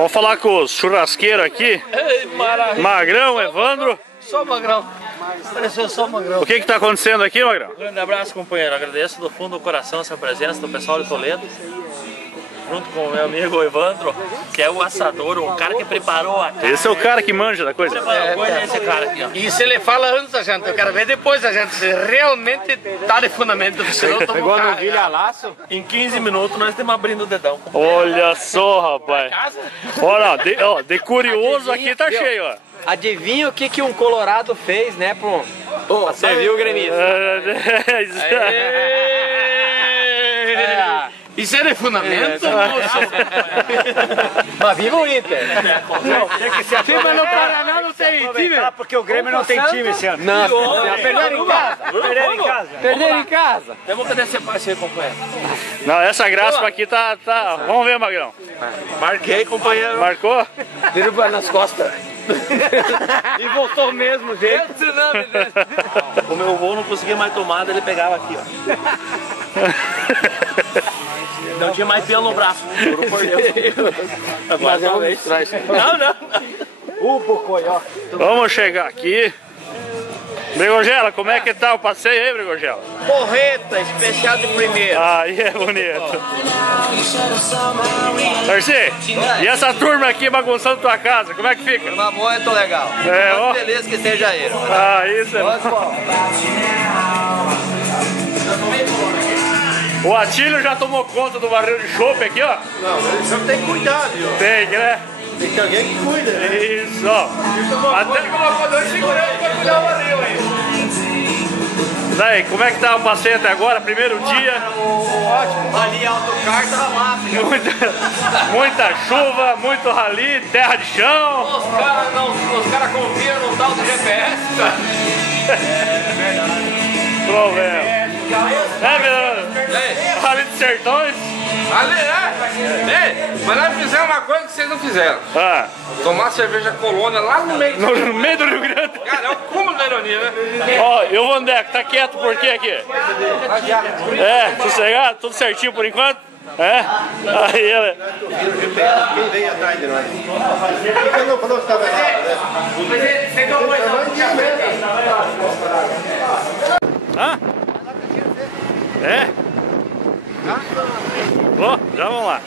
Vamos falar com os churrasqueiros aqui. Ei, maravilha. Magrão, Evandro. Só Magrão. Pareceu só Magrão. O que está acontecendo aqui, Magrão? Um grande abraço, companheiro. Agradeço do fundo do coração essa presença do pessoal de Toledo. Junto com o meu amigo Evandro, que é o assador, o cara que preparou a carne. Esse é o cara que manja da coisa. É esse cara aqui, ó. E se ele fala antes da gente, eu quero ver depois da gente se realmente tá de fundamento. Senão eu tomo Pegou no cara. vilha-laço. Em 15 minutos nós estamos abrindo o dedão. Olha só, rapaz. Olha, de curioso aqui tá cheio, ó. Adivinha o que um colorado fez, né, pra servir o gremista? Isso é de fundamento? Mas viva o Inter! Mas no Paraná não tem time. Porque o Grêmio não tem time esse ano. Não, perderam em casa. Perderam em casa. Perderam em casa. Temos que descer parceiro, companheiro. Não, essa graça aqui tá... Vamos ver, Magrão. Marquei, companheiro. Marcou? Derruba nas costas. E voltou mesmo, jeito. O meu voo não conseguia mais tomar, ele pegava aqui, ó. Não tinha mais pelo no braço. Juro por Deus. Mas eu vou mostrar isso. Não. Vamos chegar aqui. Brigogela, como é que tá o passeio aí, Brigogela? Porreta, especial de primeira. Aí é bonito. Darcy, e essa turma aqui bagunçando tua casa, como é que fica? Uma boa, eu tô legal. É, ó. Feliz que seja ele. Ah, isso é bom. O Atílio já tomou conta do barril de chope aqui, ó. Não, ele só tem que cuidar, viu? Tem, né? Tem que alguém que cuida. Isso, ó. Até colocou dois seguranças pra cuidar o barril aí. Daí, como é que tá o passeio até agora? Primeiro dia. Ótimo. Ali autocar tava massa. Muita chuva, muito rali, terra de chão. Os caras confiam no tal do GPS, cara. Problema. É, Fernando? Rali de Sertões. Ali, Ei, mas nós fizemos uma coisa que vocês não fizeram. Ah, Tomar cerveja Colônia lá no meio. no meio do Rio Grande. Cara, é o cúmulo da ironia, né? Ó, e o Vandeco, tá quieto por quê aqui? É, sossegado, tudo certinho por enquanto? É? Aí ele. Quem veio atrás de nós? Por que não falou que estava errado, né? Hã? É? Bom, já vamos lá.